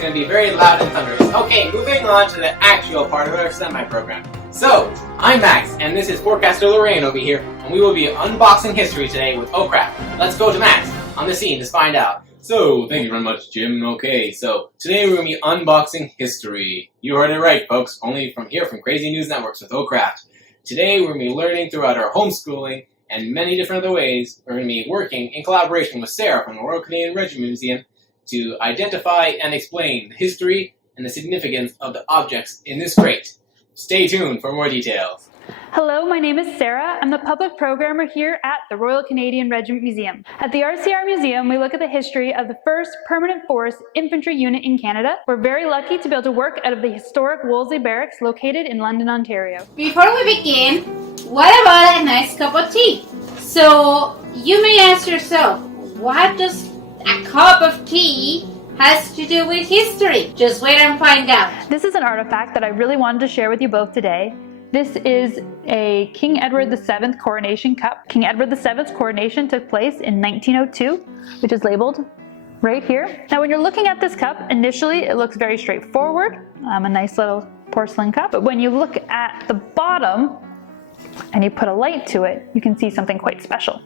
going to be very loud and thunderous. Okay, moving on to the actual part of our semi-program. So, I'm Max, and this is Forecaster Lorraine over here, and we will be unboxing history today with Oh Crap. Let's go to Max on the scene to find out. So, thank you very much, Jim. Okay, so today we're going to be unboxing history. You heard it right, folks. Only from here from Crazy News Networks with Oh Crap. Today we're going to be learning throughout our homeschooling and many different other ways. We're going to be working in collaboration with Sarah from the Royal Canadian Regiment Museum to identify and explain the history and the significance of the objects in this crate. Stay tuned for more details. Hello, my name is Sarah. I'm the public programmer here at the Royal Canadian Regiment Museum. At the RCR Museum, we look at the history of the first permanent force infantry unit in Canada. We're very lucky to be able to work out of the historic Wolseley Barracks located in London, Ontario. Before we begin, what about a nice cup of tea? So, you may ask yourself, what does a cup of tea has to do with history? Just wait and find out. This is an artifact that I really wanted to share with you both today. This is a King Edward VII coronation cup. King Edward VII's coronation took place in 1902, which is labeled right here. Now when you're looking at this cup, initially it looks very straightforward, a nice little porcelain cup. But when you look at the bottom and you put a light to it, you can see something quite special.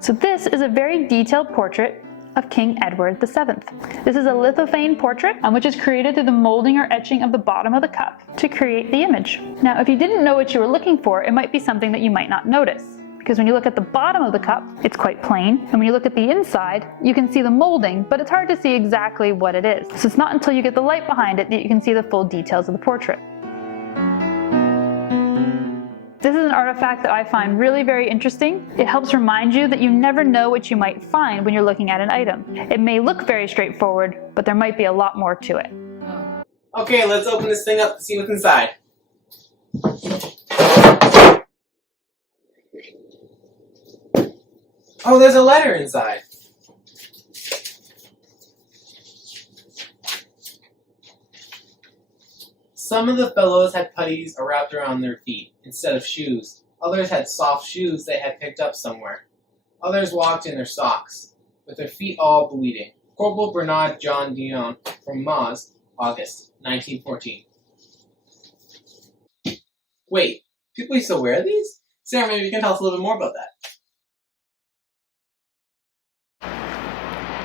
So this is a very detailed portrait of King Edward VII. This is a lithophane portrait, which is created through the molding or etching of the bottom of the cup to create the image. Now, if you didn't know what you were looking for, it might be something that you might not notice. Because when you look at the bottom of the cup, it's quite plain. And when you look at the inside, you can see the molding, but it's hard to see exactly what it is. So it's not until you get the light behind it that you can see the full details of the portrait. This is an artifact that I find really very interesting. It helps remind you that you never know what you might find when you're looking at an item. It may look very straightforward, but there might be a lot more to it. Okay, let's open this thing up and see what's inside. Oh, there's a letter inside. Some of the fellows had puttees wrapped around their feet instead of shoes. Others had soft shoes they had picked up somewhere. Others walked in their socks, with their feet all bleeding. Corporal Bernard John Dion from Maz, August 1914. Wait, people still wear these? Sarah, maybe you can tell us a little bit more about that.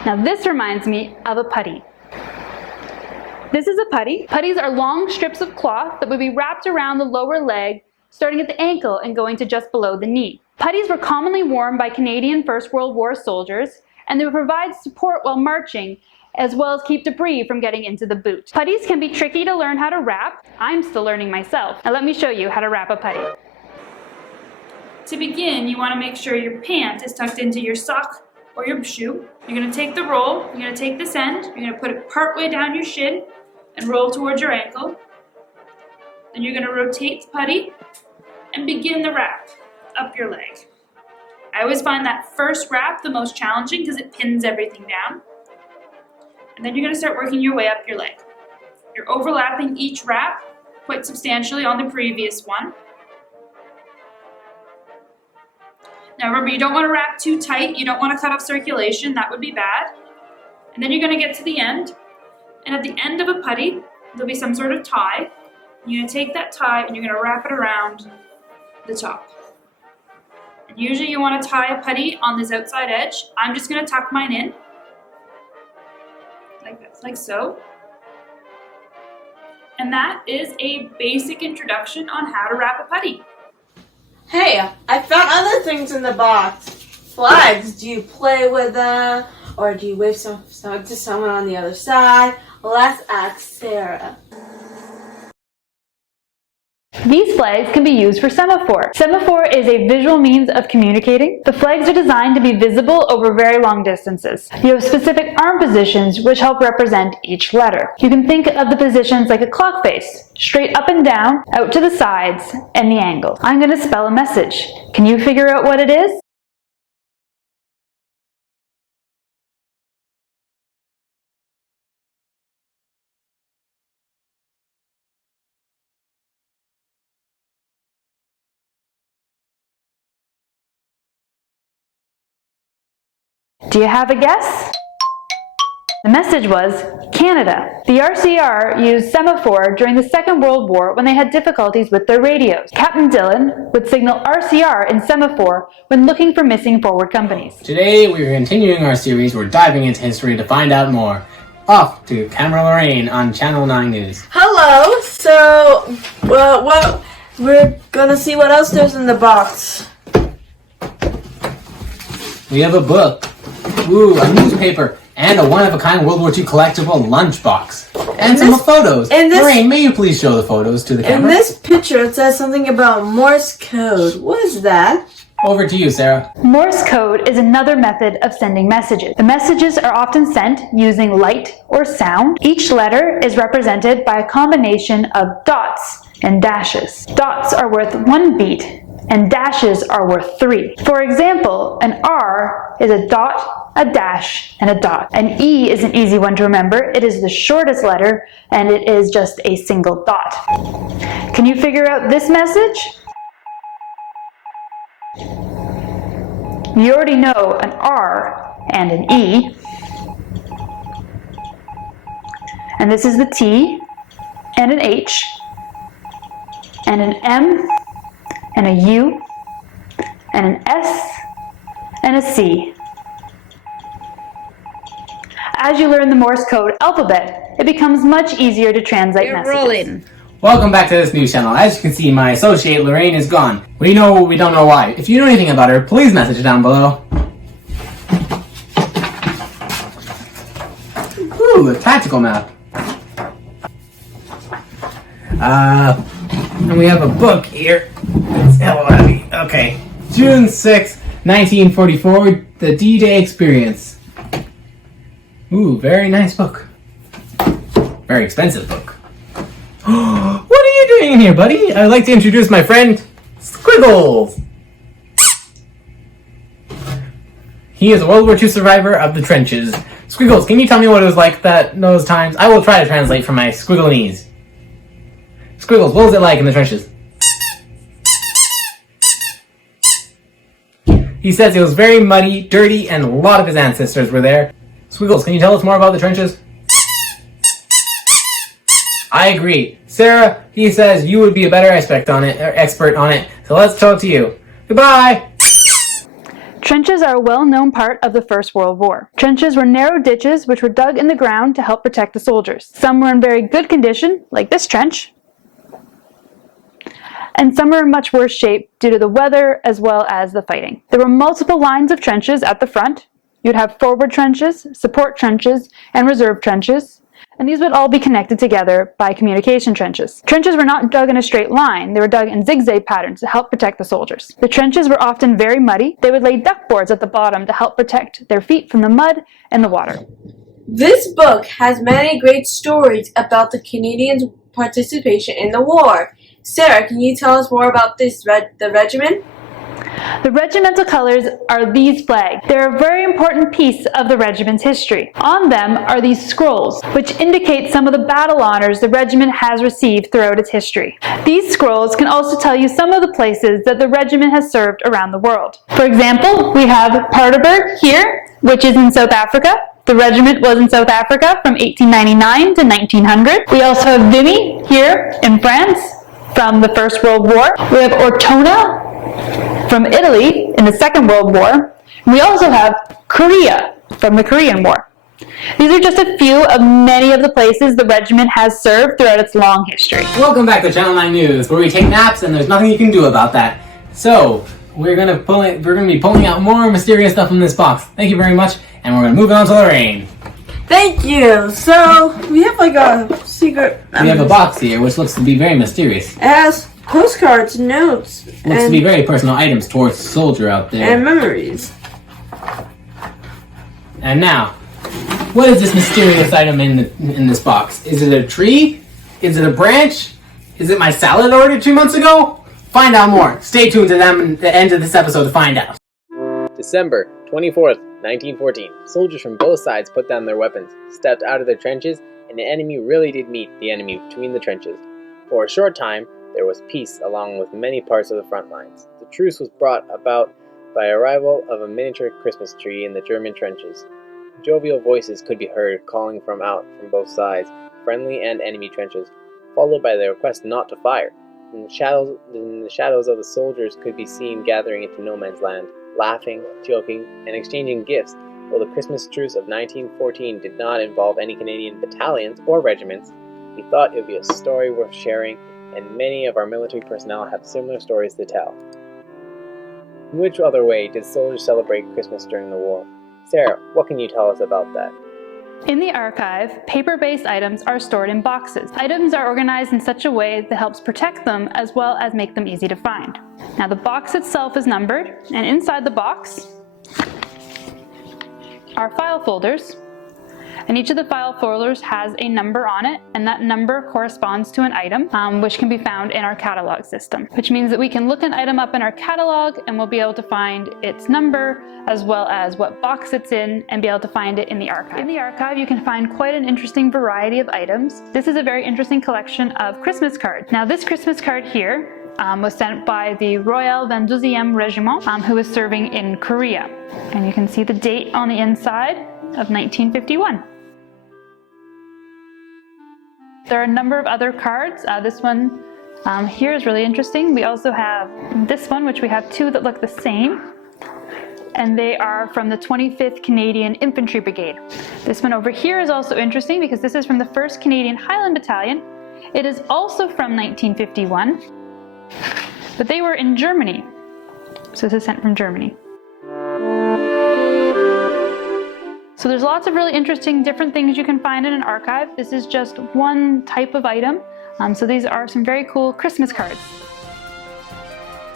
Now this reminds me of a putty. This is a putty. Puttees are long strips of cloth that would be wrapped around the lower leg, starting at the ankle and going to just below the knee. Puttees were commonly worn by Canadian First World War soldiers, and they would provide support while marching, as well as keep debris from getting into the boot. Puttees can be tricky to learn how to wrap. I'm still learning myself. Now let me show you how to wrap a putty. To begin, you want to make sure your pant is tucked into your sock or your shoe. You're going to take the roll, you're going to take this end, you're going to put it part way down your shin, and roll towards your ankle. Then you're going to rotate the putty and begin the wrap up your leg. I always find that first wrap the most challenging because it pins everything down. And then you're going to start working your way up your leg. You're overlapping each wrap quite substantially on the previous one. Now remember, you don't want to wrap too tight. You don't want to cut off circulation. That would be bad. And then you're going to get to the end. And at the end of a putty, there'll be some sort of tie. You're going to take that tie and you're going to wrap it around the top. And usually you want to tie a putty on this outside edge. I'm just going to tuck mine in. Like so. And that is a basic introduction on how to wrap a putty. Hey, I found other things in the box. Flags. Do you play with them? Or do you wave some to someone on the other side? Let's ask Sarah. These flags can be used for semaphore. Semaphore is a visual means of communicating. The flags are designed to be visible over very long distances. You have specific arm positions which help represent each letter. You can think of the positions like a clock face, straight up and down, out to the sides, and the angle. I'm going to spell a message. Can you figure out what it is? Do you have a guess? The message was, Canada. The RCR used Semaphore during the Second World War when they had difficulties with their radios. Captain Dillon would signal RCR in Semaphore when looking for missing forward companies. Today we are continuing our series. We're diving into history to find out more. Off to Camera Lorraine on Channel 9 News. Hello. So, we're gonna see what else there's in the box. We have a book, ooh, a newspaper, and a one-of-a-kind World War II collectible lunchbox. And some photos. Lorraine, may you please show the photos to the camera? In this picture, it says something about Morse Code. What is that? Over to you, Sarah. Morse code is another method of sending messages. The messages are often sent using light or sound. Each letter is represented by a combination of dots and dashes. Dots are worth 1 beat and dashes are worth 3. For example, an R is a dot, a dash, and a dot. An E is an easy one to remember. It is the shortest letter and it is just a single dot. Can you figure out this message? You already know an R and an E. And this is the T and an H and an M and a U and an S and a C. As you learn the Morse code alphabet, it becomes much easier to translate messages. Welcome back to this news channel. As you can see, my associate Lorraine is gone. We don't know why. If you know anything about her, please message it down below. Ooh, a tactical map. And we have a book here. It's hella heavy. Okay. June 6, 1944, the D-Day Experience. Ooh, very nice book. Very expensive book. What are you doing in here, buddy? I'd like to introduce my friend, Squiggles. He is a World War II survivor of the trenches. Squiggles, can you tell me what it was like those times? I will try to translate from my squiggle-knees. Squiggles, what was it like in the trenches? He says it was very muddy, dirty, and a lot of his ancestors were there. Squiggles, can you tell us more about the trenches? I agree. Sarah, he says you would be a better expert on it, so let's talk to you. Goodbye! Trenches are a well-known part of the First World War. Trenches were narrow ditches which were dug in the ground to help protect the soldiers. Some were in very good condition, like this trench, and some were in much worse shape due to the weather as well as the fighting. There were multiple lines of trenches at the front. You'd have forward trenches, support trenches, and reserve trenches. And these would all be connected together by communication trenches. Trenches were not dug in a straight line. They were dug in zigzag patterns to help protect the soldiers. The trenches were often very muddy. They would lay duck boards at the bottom to help protect their feet from the mud and the water. This book has many great stories about the Canadians' participation in the war. Sarah, can you tell us more about the regiment? The regimental colors are these flags. They're a very important piece of the regiment's history. On them are these scrolls, which indicate some of the battle honors the regiment has received throughout its history. These scrolls can also tell you some of the places that the regiment has served around the world. For example, we have Puttees here, which is in South Africa. The regiment was in South Africa from 1899 to 1900. We also have Vimy here in France from the First World War. We have Ortona from Italy in the Second World War. We also have Korea from the Korean War. These are just a few of many of the places the regiment has served throughout its long history. Welcome back to Channel 9 News, where we take naps and there's nothing you can do about that. So, we're gonna be pulling out more mysterious stuff from this box. Thank you very much, and we're gonna move on to Lorraine. Thank you. So, we have like a secret... We have a box here, which looks to be very mysterious. It has postcards, notes, Looks to be very personal items towards the soldier out there. and memories. And now, what is this mysterious item in this box? Is it a tree? Is it a branch? Is it my salad ordered 2 months ago? Find out more. Stay tuned to them at the end of this episode to find out. December 24th, 1914. Soldiers from both sides put down their weapons, stepped out of their trenches, and the enemy really did meet the enemy between the trenches. For a short time, there was peace along with many parts of the front lines. The truce was brought about by arrival of a miniature Christmas tree in the German trenches. Jovial voices could be heard calling from both sides, friendly and enemy trenches, followed by the request not to fire. In the shadows of the soldiers could be seen gathering into no man's land, laughing, joking, and exchanging gifts. While the Christmas truce of 1914 did not involve any Canadian battalions or regiments, we thought it would be a story worth sharing, and many of our military personnel have similar stories to tell. In which other way did soldiers celebrate Christmas during the war? Sarah, what can you tell us about that? In the archive, paper-based items are stored in boxes. Items are organized in such a way that helps protect them as well as make them easy to find. Now the box itself is numbered, and inside the box are file folders, and each of the file folders has a number on it, and that number corresponds to an item, which can be found in our catalog system, which means that we can look an item up in our catalog and we'll be able to find its number as well as what box it's in and be able to find it in the archive. In the archive, you can find quite an interesting variety of items. This is a very interesting collection of Christmas cards. Now this Christmas card here was sent by the Royal Canadian Regiment who was serving in Korea. And you can see the date on the inside of 1951. There are a number of other cards. This one here is really interesting. We also have this one, which we have two that look the same. And they are from the 25th Canadian Infantry Brigade. This one over here is also interesting because this is from the 1st Canadian Highland Battalion. It is also from 1951, but they were in Germany. So this is sent from Germany. So there's lots of really interesting different things you can find in an archive. This is just one type of item. So these are some very cool Christmas cards.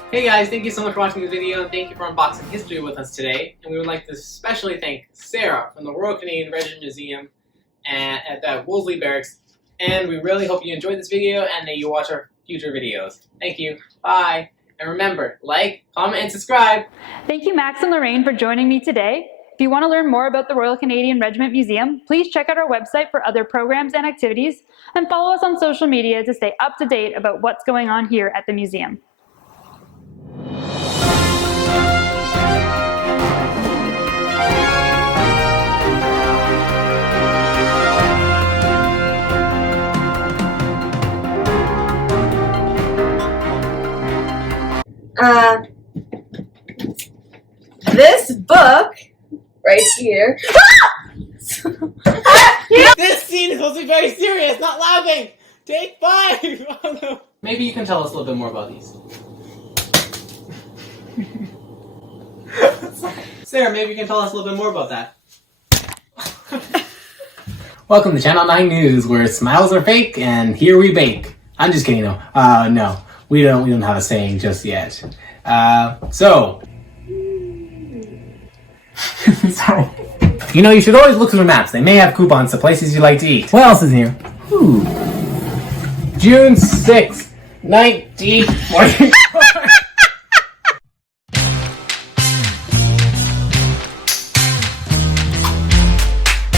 Hey guys, thank you so much for watching this video, and thank you for unboxing history with us today. And we would like to especially thank Sarah from the Royal Canadian Regiment Museum at the Wolseley Barracks. And we really hope you enjoyed this video and that you watch our future videos. Thank you. Bye. And remember, like, comment, and subscribe. Thank you, Max and Lorraine, for joining me today. If you want to learn more about the Royal Canadian Regiment Museum, please check out our website for other programs and activities, and follow us on social media to stay up to date about what's going on here at the museum. This book right here. This scene is supposed to be very serious, not laughing. Take 5. Oh, no. Maybe you can tell us a little bit more about these. Sarah, maybe you can tell us a little bit more about that. Welcome to Channel 9 News, where smiles are fake and here we bake. I'm just kidding, though. No, we don't have a saying just yet. So, you know, you should always look through maps. They may have coupons to places you like to eat. What else is here? Ooh. June 6th, 1940.